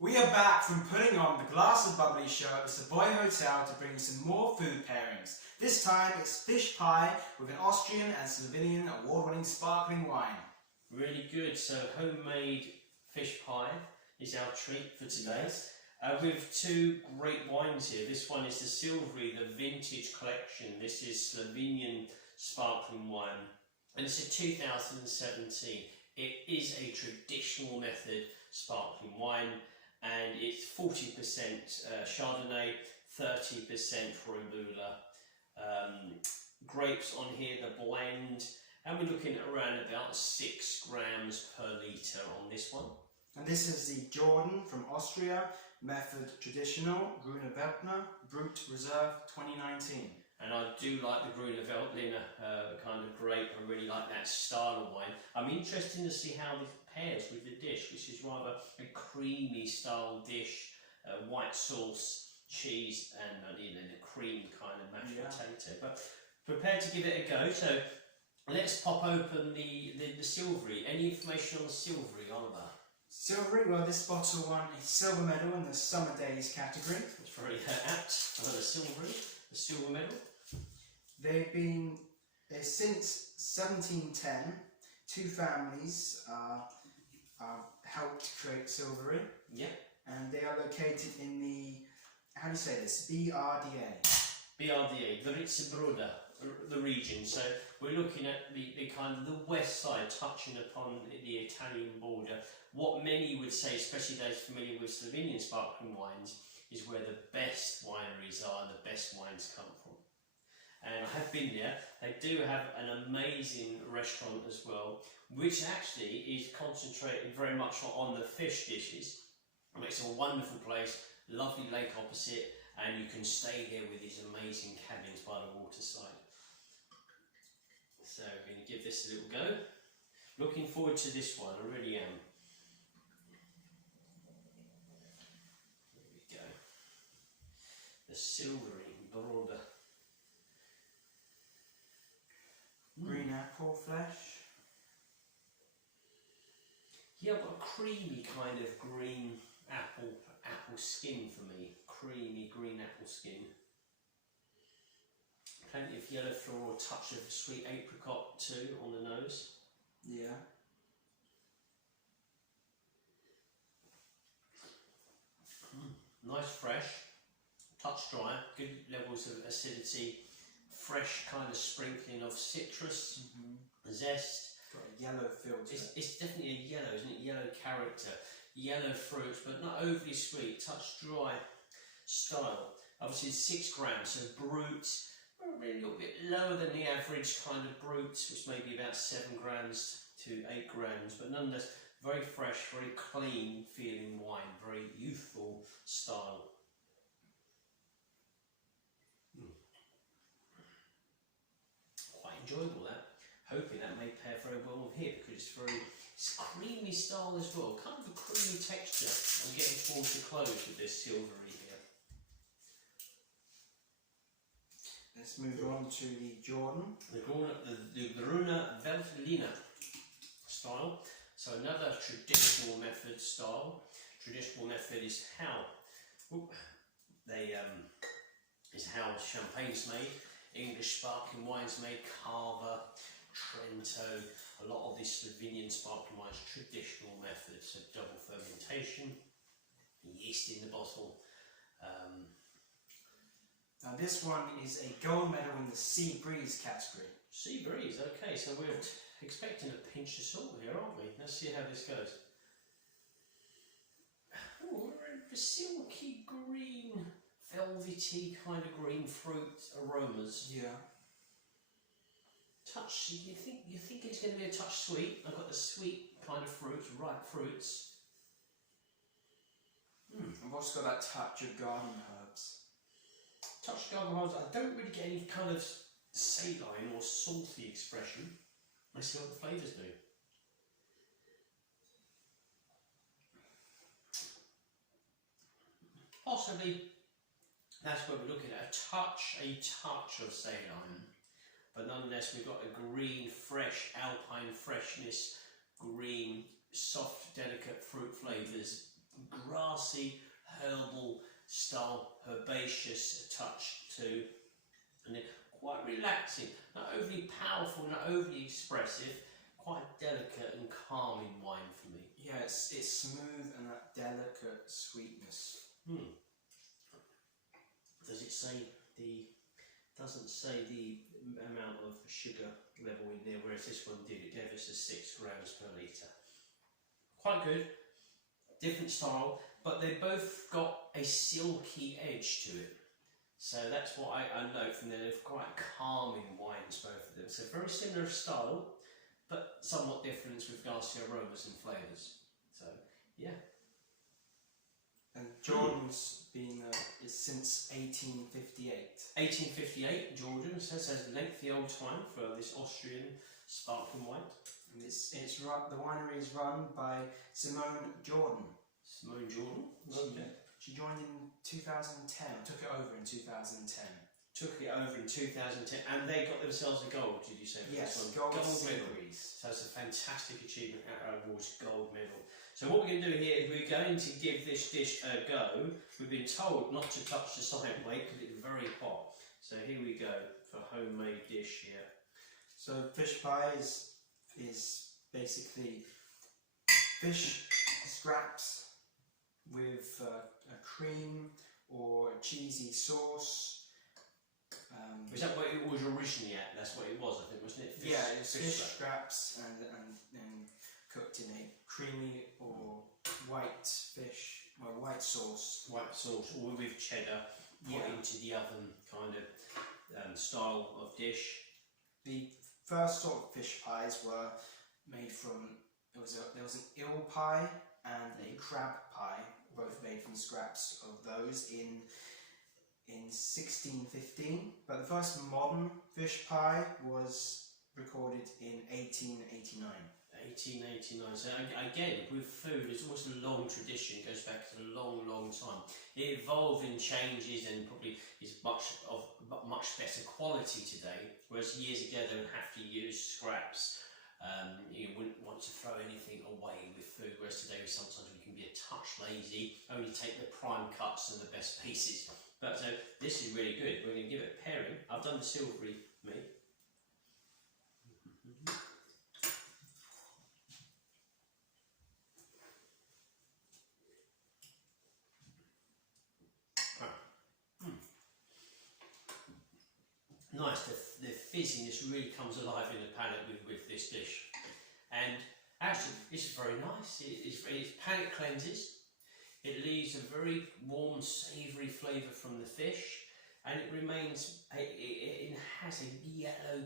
We are back from putting on the Glass of Bubbly show at the Savoy Hotel to bring you some more food pairings. This time it's fish pie with an Austrian and Slovenian award-winning sparkling wine. Really good. So homemade fish pie is our treat for today. With two great wines here. This one is the Sliveri Vintage Collection. This is Slovenian sparkling wine, and it's a 2017. It is a traditional method sparkling wine, and it's 40% Chardonnay, 30% Ribula. Grapes on here, the blend, and we're looking at around about 6 grams per litre on this one. And this is the Jordan from Austria, method traditional, Gruner Veltliner, Brut Reserve 2019. And I do like the Gruner Veltliner kind of grape. I really like that style of wine. I'm interested to see how this pairs with the dish, which is rather a creamy style dish, white sauce, cheese, and the cream kind of mashed potato. But prepared to give it a go. So let's pop open the Sliveri. Any information on the Sliveri, Oliver? Sliveri, well, this bottle won a silver medal in the Summer Days category. It's very apt for the Sliveri, the silver medal. They've been there since 1710. Two families helped create Sliveri. Yeah. And they are located in the, how do you say this, BRDA. BRDA, Vritzebroda, the region. So we're looking at the kind of the west side, touching upon the Italian border. What many would say, especially those familiar with Slovenian sparkling wines, is where the best wineries are, the best wines come from. And I have been there. They do have an amazing restaurant as well, which actually is concentrated very much on the fish dishes. And it's a wonderful place, lovely lake opposite, and you can stay there with these amazing cabins by the waterside. So we're going to give this a little go. Looking forward to this one, I really am. Here we go. The Sliveri Broda. Green apple flesh. Yeah, but a creamy kind of green apple skin for me. Creamy green apple skin. Plenty of yellow floral, a touch of sweet apricot too on the nose. Yeah. Nice fresh, touch dry, good levels of acidity, fresh kind of sprinkling of citrus, zest. Got a yellow feel to it. It's definitely a yellow, isn't it? Yellow character, yellow fruits, but not overly sweet, touch dry style. Obviously it's 6 grams, so Brut, probably a little bit lower than the average kind of Brut, which may be about 7 grams to 8 grams, but nonetheless very fresh, very clean feeling wine, very youthful style. Quite enjoyable that. Hoping that may pair very well with here because it's creamy style as well, kind of a creamy texture. I'm getting towards the close with this Sliveri here. Let's move on to the Jordan. The Gruner Veltliner style. So another traditional method style. Traditional method is how champagne's made, English sparkling wines made, Cava, Trento. A lot of these Slovenian sparkling wines, traditional methods of double fermentation, yeast in the bottle. Now this one is a gold medal in the Sea Breeze category. Sea Breeze, okay, so we're expecting a pinch of salt here, aren't we? Let's see how this goes. Oh, we're in the silky green, velvety kind of green fruit aromas. Yeah. Touch, you think it's going to be a touch sweet. I've got the sweet kind of fruits, ripe fruits. I've also got that touch of garden herbs. Touch of garden herbs. I don't really get any kind of saline or salty expression. Let's see what the flavours do. Possibly, that's what we're looking at, a touch of saline. But nonetheless, we've got a green, fresh, alpine freshness, green, soft, delicate fruit flavours, grass grassy, herbal style, herbaceous touch too, and then quite relaxing, not overly powerful, not overly expressive, quite delicate and calming wine for me. Yeah, it's smooth and that delicate sweetness. Does it say doesn't say the amount of sugar level in there, whereas this one did. It gave us a 6 grams per litre. Quite good, different style, but they both got a silky edge to it. So that's what I note from there. They're quite calming wines, both of them. So very similar style, but somewhat different with regards to aromas and flavours. So yeah. And Jordan's been is since 1858. 1858, Jordan says lengthy old time for this Austrian sparkling wine. And the winery is run by Simone Jordan. Simone Jordan. Okay. She joined in 2010. Took it over in 2010. Took it over in 2010, and they got themselves a gold. Did you say? Yes, this one? gold medal. So it's a fantastic achievement at our awards, gold medal. So what we're going to do here is we're going to give this dish a go. We've been told not to touch the side plate because it's very hot. So here we go for homemade dish here. So fish pie is basically fish scraps with a cream or a cheesy sauce. Was that what it was originally at? That's what it was, I think, wasn't it? Yeah, it was fish scraps and cooked in a creamy or white fish, well, white sauce. White sauce, or with cheddar, put into the oven kind of style of dish. The first sort of fish pies were made from, there was an eel pie and a crab pie, both made from scraps of those in 1615, but the first modern fish pie was recorded in 1889. 1889. So again, with food, it's almost a long tradition. It goes back to a long, long time. It evolved and changes, and probably is much better quality today. Whereas years ago, they would have to use scraps. You wouldn't want to throw anything away with food. Whereas today, sometimes we can be a touch lazy, only take the prime cuts and the best pieces. But so this is really good. We're going to give it a pairing. I've done the silvery meat. Nice, the fizziness really comes alive in the palate with this dish. And actually, it's very nice. It's palate cleanses. It leaves a very warm, savoury flavour from the fish, and it remains, it has a yellow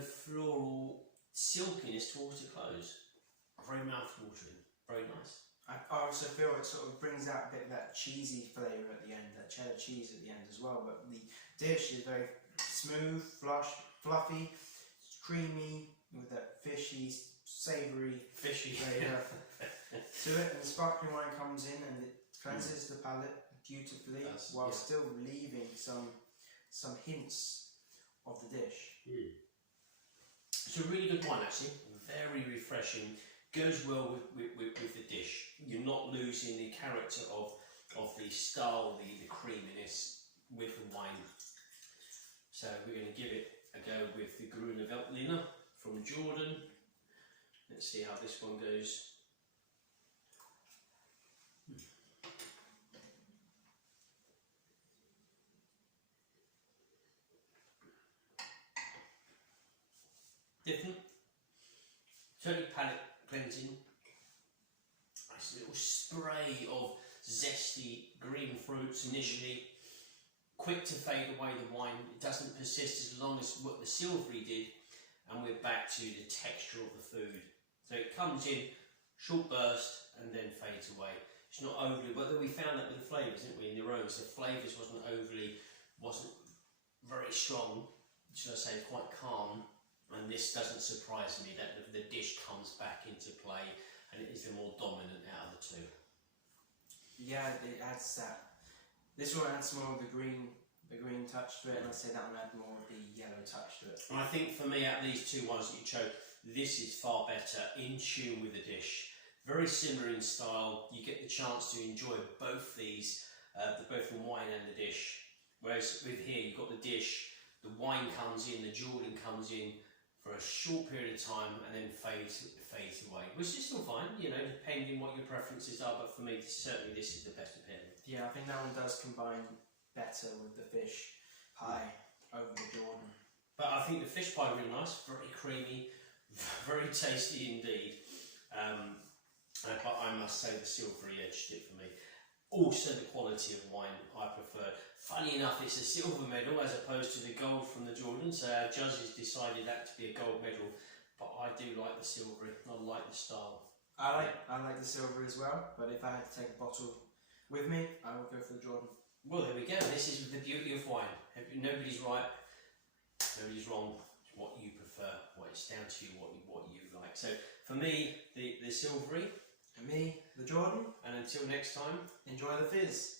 floral silkiness towards the close. Very mouth-watering, very nice. I also feel it sort of brings out a bit of that cheesy flavour at the end, that cheddar cheese at the end as well, but the dish is very smooth, fluffy, creamy, with that fishy, savoury flavour to it, and the sparkling wine comes in and it cleanses the palate beautifully while still leaving some hints of the dish. It's a really good wine actually, very refreshing, goes well with the dish. You're not losing the character of the style, the creaminess with the wine. So we're going to give it a go with the Gruner Veltliner from Jordan. Let's see how this one goes. Different, totally palate cleansing. Nice little spray of zesty green fruits initially, quick to fade away the wine. It doesn't persist as long as what the silvery did, and we're back to the texture of the food. So it comes in, short burst, and then fades away. It's not overly, but we found that with the flavours, didn't we, in the aromas. The flavours wasn't very strong, should I say, quite calm. And this doesn't surprise me that the dish comes back into play and it is the more dominant out of the two. Yeah, it adds that. This one adds more of the green touch to it, and I'd say that one adds more of the yellow touch to it. And I think for me, out of these two ones that you chose, this is far better in tune with the dish. very similar in style. You get the chance to enjoy both these, both the wine and the dish. Whereas with here, you've got the dish, the wine comes in, the Jordan comes in for a short period of time and then fades away, which is still fine, you know, depending what your preferences are. But for me, certainly this is the best pairing. Yeah, I think that one does combine better with the fish pie over the Jordan. But I think the fish pie really nice, very creamy, very tasty indeed. But I must say the Sliveri edged it for me. Also the quality of wine I prefer. Funny enough, it's a silver medal as opposed to the gold from the Jordan, so our judges decided that to be a gold medal. But I do like the Sliveri, I like the style. I like the Sliveri as well, but if I had to take a bottle with me, I would go for the Jordan. Well, there we go. This is the beauty of wine. Nobody's right, nobody's wrong. It's what you prefer. It's down to you what you like. So for me, the Sliveri. And me, the Jordan. And until next time, enjoy the fizz.